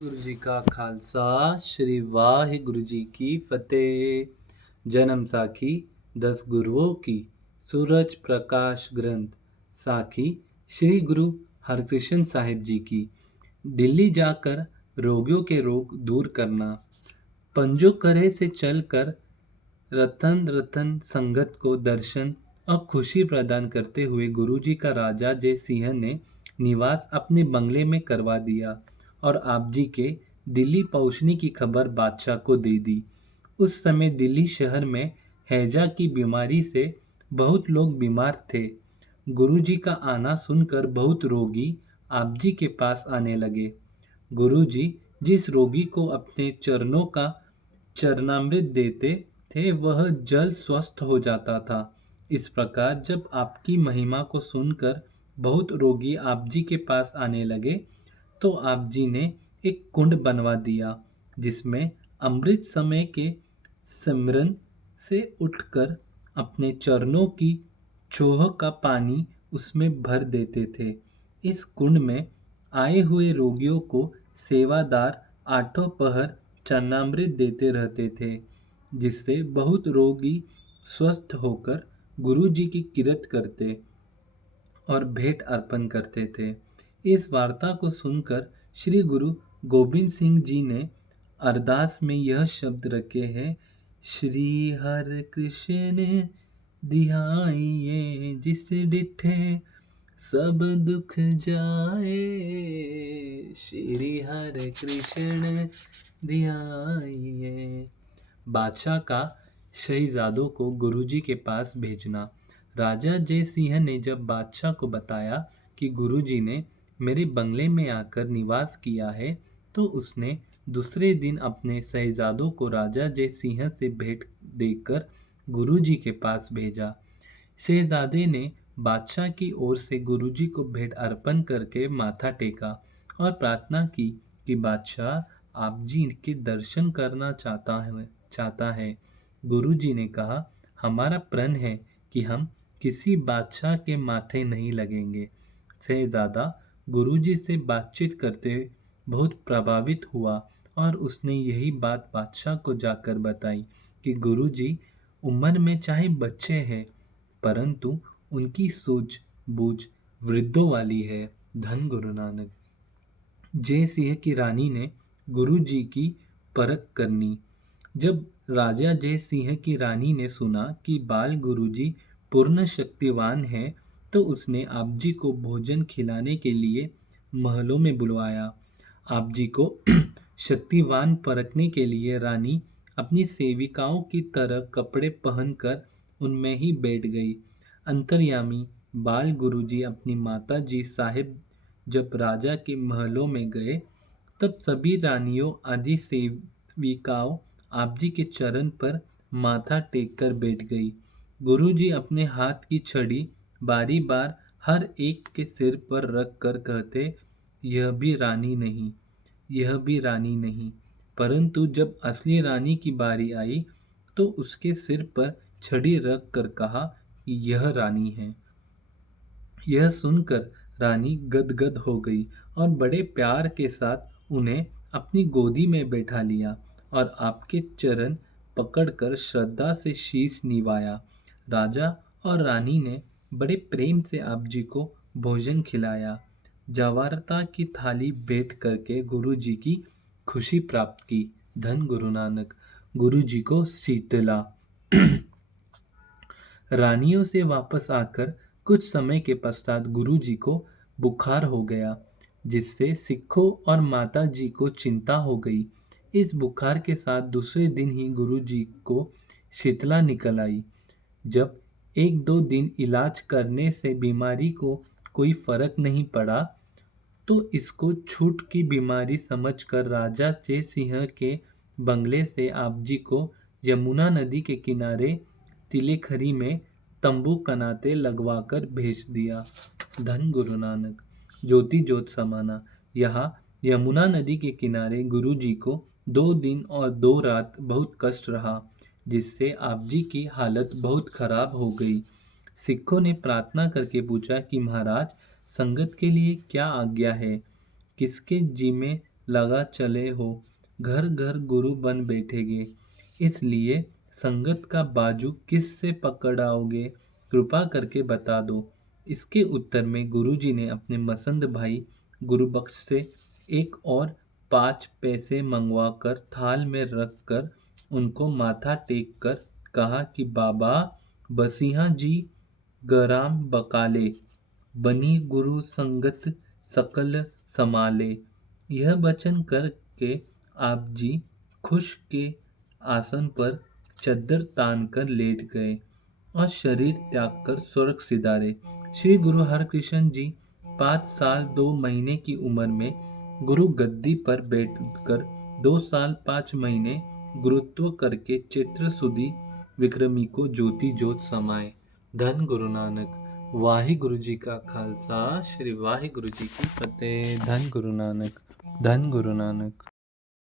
गुरु जी का खालसा श्री वाहिगुरु जी की फतेह। जन्म साखी 10 गुरुओं की, सूरज प्रकाश ग्रंथ साखी श्री गुरु हरकृष्ण साहिब जी की। दिल्ली जाकर रोगियों के रोग दूर करना। पंजो करे से चलकर रतन रतन संगत को दर्शन और खुशी प्रदान करते हुए गुरुजी का राजा जय सिंह ने निवास अपने बंगले में करवा दिया और आप जी के दिल्ली पहुंचने की खबर बादशाह को दे दी। उस समय दिल्ली शहर में हैजा की बीमारी से बहुत लोग बीमार थे। गुरुजी का आना सुनकर बहुत रोगी आप जी के पास आने लगे। गुरुजी जिस रोगी को अपने चरणों का चरणामृत देते थे वह जल स्वस्थ हो जाता था। इस प्रकार जब आपकी महिमा को सुनकर बहुत रोगी आप जी के पास आने लगे तो आप जी ने एक कुंड बनवा दिया जिसमें अमृत समय के सिमरन से उठकर अपने चरणों की छोह का पानी उसमें भर देते थे। इस कुंड में आए हुए रोगियों को सेवादार आठों पहर चरणामृत देते रहते थे, जिससे बहुत रोगी स्वस्थ होकर गुरु जी की किरत करते और भेंट अर्पण करते थे। इस वार्ता को सुनकर श्री गुरु गोबिंद सिंह जी ने अरदास में यह शब्द रखे हैं, श्री हर कृष्ण धियाइए जिस डिठे सब दुख जाए, श्री हर कृष्ण धियाइए। बादशाह का शहजादों को गुरुजी के पास भेजना। राजा जय सिंह ने जब बादशाह को बताया कि गुरुजी ने मेरे बंगले में आकर निवास किया है तो उसने दूसरे दिन अपने शहजादों को राजा जय सिंह से भेंट देकर गुरुजी के पास भेजा। शहजादे ने बादशाह की ओर से गुरुजी को भेंट अर्पण करके माथा टेका और प्रार्थना की कि बादशाह आप जी के दर्शन करना चाहता है। गुरुजी ने कहा, हमारा प्रण है कि हम किसी बादशाह के माथे नहीं लगेंगे। शहजादा गुरुजी से बातचीत करते बहुत प्रभावित हुआ और उसने यही बात बादशाह को जाकर बताई कि गुरुजी उम्र में चाहे बच्चे हैं परंतु उनकी सूझबूझ वृद्धों वाली है। धन गुरु नानक। जय सिंह की रानी ने गुरु जी की परख करनी। जब राजा जय सिंह की रानी ने सुना कि बाल गुरुजी पूर्ण शक्तिवान हैं तो उसने आप जी को भोजन खिलाने के लिए महलों में बुलवाया। आप जी को शक्तिवान परखने के लिए रानी अपनी सेविकाओं की तरह कपड़े पहनकर उनमें ही बैठ गई। अंतर्यामी बाल गुरुजी अपनी माता जी साहिब जब राजा के महलों में गए तब सभी रानियों आदि सेविकाओं आप जी के चरण पर माथा टेक कर बैठ गई। गुरुजी अपने हाथ की छड़ी बारी बार हर एक के सिर पर रख कर कहते, यह भी रानी नहीं, यह भी रानी नहीं। परंतु जब असली रानी की बारी आई तो उसके सिर पर छड़ी रख कर कहा कि यह रानी है। यह सुनकर रानी गदगद हो गई और बड़े प्यार के साथ उन्हें अपनी गोदी में बैठा लिया और आपके चरण पकड़कर श्रद्धा से शीश निवाया। राजा और रानी ने बड़े प्रेम से आप जी को भोजन खिलाया। जवारता की थाली भेंट करके गुरु जी की खुशी प्राप्त की। धन गुरु नानक। गुरु जी को शीतला। रानियों से वापस आकर कुछ समय के पश्चात गुरु जी को बुखार हो गया, जिससे सिखों और माता जी को चिंता हो गई। इस बुखार के साथ दूसरे दिन ही गुरु जी को शीतला निकल आई। जब एक दो दिन इलाज करने से बीमारी को कोई फर्क नहीं पड़ा तो इसको छूट की बीमारी समझकर राजा जय सिंह के बंगले से आप जी को यमुना नदी के किनारे तिलेखरी में तंबू कनाते लगवाकर भेज दिया। धन गुरु नानक। ज्योति ज्योत समाना। यहाँ यमुना नदी के किनारे गुरु जी को 2 दिन और 2 रात बहुत कष्ट रहा, जिससे आप जी की हालत बहुत खराब हो गई। सिखों ने प्रार्थना करके पूछा कि महाराज, संगत के लिए क्या आज्ञा है, किसके जिम्मे लगा चले हो, घर घर गुरु बन बैठेगे, इसलिए संगत का बाजू किससे पकड़ आओगे, कृपा करके बता दो। इसके उत्तर में गुरुजी ने अपने मसंद भाई गुरुबख्श से एक और 5 पैसे मंगवाकर थाल में रखकर उनको माथा टेक कर कहा कि बाबा बसिहा जी गराम बकाले, बनी गुरु संगत सकल समाले। यह वचन करके आप जी खुश के आसन पर चद्दर तान कर लेट गए और शरीर त्याग कर स्वर्ग सिधारे। श्री गुरु हरकृष्ण जी 5 साल 2 महीने की उम्र में गुरु गद्दी पर बैठकर 2 साल 5 महीने गुरुत्व करके चैत्र सुदी विक्रमी को ज्योति जोत समाए। धन गुरु नानक। वाहिगुरु जी का खालसा, श्री वाहिगुरु जी की फतेह। धन गुरु नानक। धन गुरु नानक।